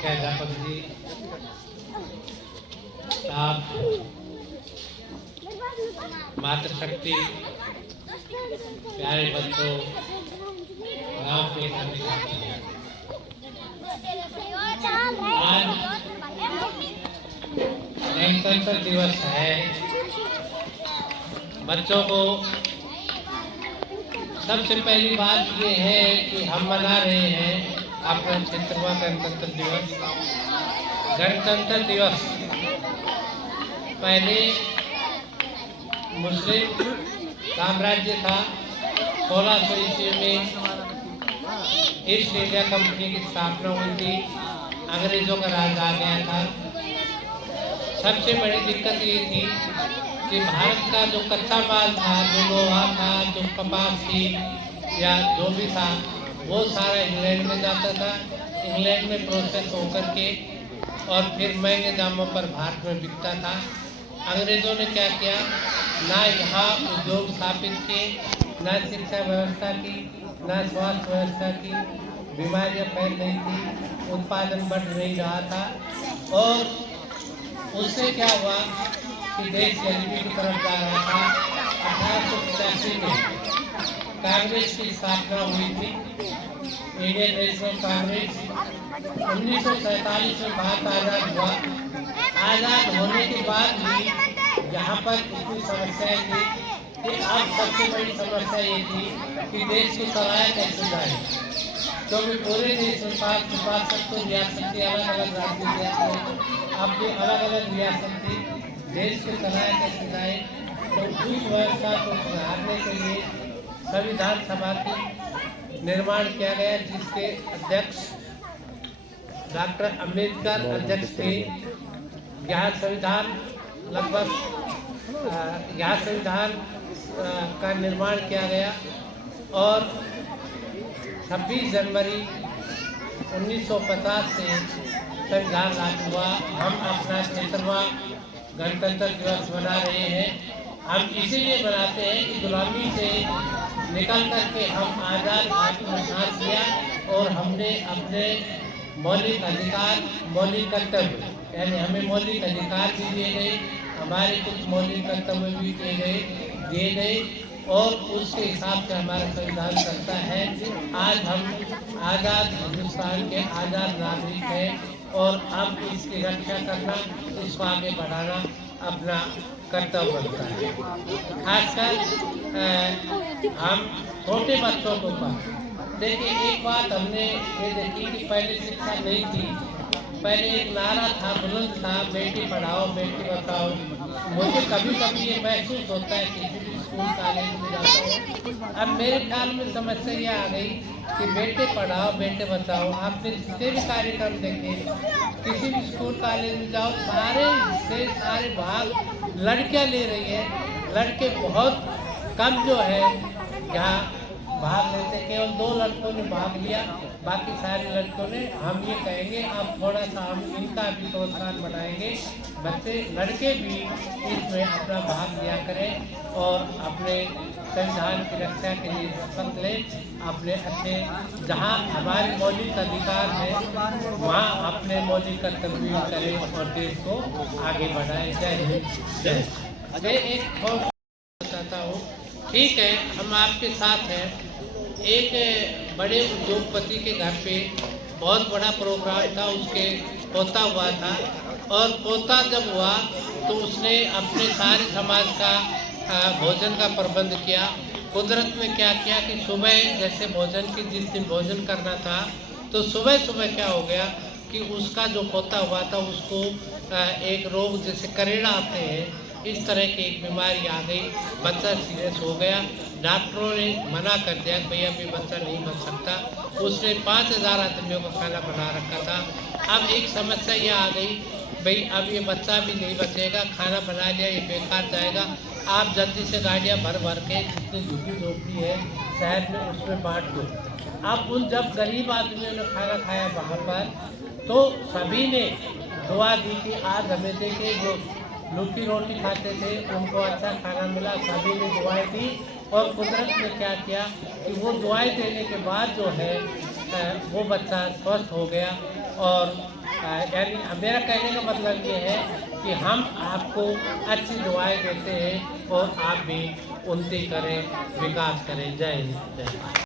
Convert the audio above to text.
अध्यापक जी साहब, मातृशक्ति, प्यारे बच्चों, गाँव के सभी साथियों, आज गणतंत्र दिवस है। बच्चों को सबसे पहली बात ये है कि हम मना रहे हैं अपना 76वां गणतंत्र दिवस। गणतंत्र दिवस पहले मुस्लिम साम्राज्य था। 1600 ईस्वी में ईस्ट इंडिया कंपनी की स्थापना हुई थी। अंग्रेजों का राज आ गया था। सबसे बड़ी दिक्कत ये थी कि भारत का जो कच्चा माल था, जो लोहा था, जो कपास थी या जो भी था, वो सारा इंग्लैंड में जाता था। इंग्लैंड में प्रोसेस होकर के और फिर महंगे दामों पर भारत में बिकता था। अंग्रेज़ों ने क्या किया, ना यहाँ उद्योग स्थापित किए, ना शिक्षा व्यवस्था की, ना स्वास्थ्य व्यवस्था की, बीमारियाँ फैल रही थी, उत्पादन बढ़ नहीं रहा था और उससे क्या हुआ कि देश गरीबी की तरफ जा रहा था। 1885 में कांग्रेस की स्थापना हुई थी, इंडियन नेशनल कांग्रेस। 1947 में भारत आज़ाद हुआ। आज़ाद होने के बाद भी यहाँ पर इतनी समस्याएं थी कि अब सबसे बड़ी समस्या ये थी कि देश को चलाया कैसे जाए, क्योंकि पूरे देश में 5 रियासत थी, अलग अलग राज्य अपनी अलग अलग रियासत थी। देश को चलाया कैसे जाए, तो उस व्यवस्था को सुधारने के लिए संविधान सभा की निर्माण किया गया, जिसके अध्यक्ष डॉक्टर अम्बेडकर अध्यक्ष थे। यहाँ संविधान का निर्माण किया गया और 26 जनवरी 1950 से संविधान लागू हुआ। हम अपना 76वां गणतंत्र दिवस मना रहे हैं। हम इसीलिए मनाते हैं कि गुलामी से निकल करके हम आज़ाद भारत में सांस लिया और हमने अपने मौलिक अधिकार, मौलिक कर्तव्य, यानी हमें मौलिक अधिकार भी दिए गए, हमारे कुछ मौलिक कर्तव्य भी दिए गए और उसके हिसाब से हमारा संविधान चलता है। आज हम आज़ाद हिंदुस्तान के आज़ाद नागरिक हैं और अब इसकी रक्षा करना, इसको आगे बढ़ाना अपना कर्तव्य बनता है। खासकर हम छोटे बच्चों को देखिए, एक बात हमने ये देखी कि पहले शिक्षा नहीं थी। पहले एक नारा था, बुलंद था, बेटी पढ़ाओ बेटी बचाओ। मुझे कभी कभी ये महसूस होता है किसी भी स्कूल कॉलेज में जाता हूँ, अब मेरे ख्याल में समस्या ये आ गई कि बेटे पढ़ाओ बेटे बचाओ। आपने जितने भी कार्यक्रम देखे, किसी भी स्कूल कॉलेज में जाओ, सारे भाग लड़कियाँ ले रही है। लड़के बहुत कम जो है यहाँ भाग लेते। केवल 2 लड़कों ने भाग लिया, बाकी सारे लड़कों ने। हम ये कहेंगे अब थोड़ा सा हम इनका भी प्रोत्साहन बनाएंगे, बच्चे लड़के भी इसमें अपना भाग लिया करें और अपने संविधान की रक्षा के लिए शपथ लें। अपने अच्छे, जहाँ हमारे मौलिक अधिकार है वहाँ अपने मौलिक कर्तव्य करें और देश को आगे बढ़ाएं। जय हिंद, जय। मैं एक थोड़ा बताता हूँ, ठीक है, हम आपके साथ हैं। एक बड़े उद्योगपति के घर पे बहुत बड़ा प्रोग्राम था, उसके पोता हुआ था और पोता जब हुआ तो उसने अपने सारे समाज का भोजन का प्रबंध किया। कुदरत ने क्या किया कि सुबह जैसे भोजन की जिस दिन भोजन करना था तो सुबह सुबह क्या हो गया कि उसका जो पोता हुआ था उसको एक रोग जैसे करेड़ा आते हैं, इस तरह की एक बीमारी आ गई। बच्चा सीरियस हो गया। डॉक्टरों ने मना कर दिया कि भैया अभी बच्चा नहीं बच सकता। उसने 5000 आदमियों का खाना बना रखा था। अब एक समस्या ये आ गई, भाई अब ये बच्चा भी नहीं बचेगा, खाना बना लिया ये बेकार जाएगा, आप जल्दी से गाड़ियाँ भर भर के जितनी झुग्गी झोपड़ी है शहर में उसमें बांट दो। अब उन जब गरीब आदमियों ने खाना खाया वहाँ पर, तो सभी ने दुआ दी कि आज हमें देखिए जो लूकी रोटी खाते थे उनको अच्छा खाना मिला, सभी ने दुआएं दी। और कुदरत ने क्या किया कि वो दुआएं देने के बाद जो है वो बच्चा स्वस्थ हो गया। और यानी मेरा कहने का मतलब ये है कि हम आपको अच्छी दुआएं देते हैं और आप भी उन्नति करें, विकास करें। जय हिंद, जय भारत।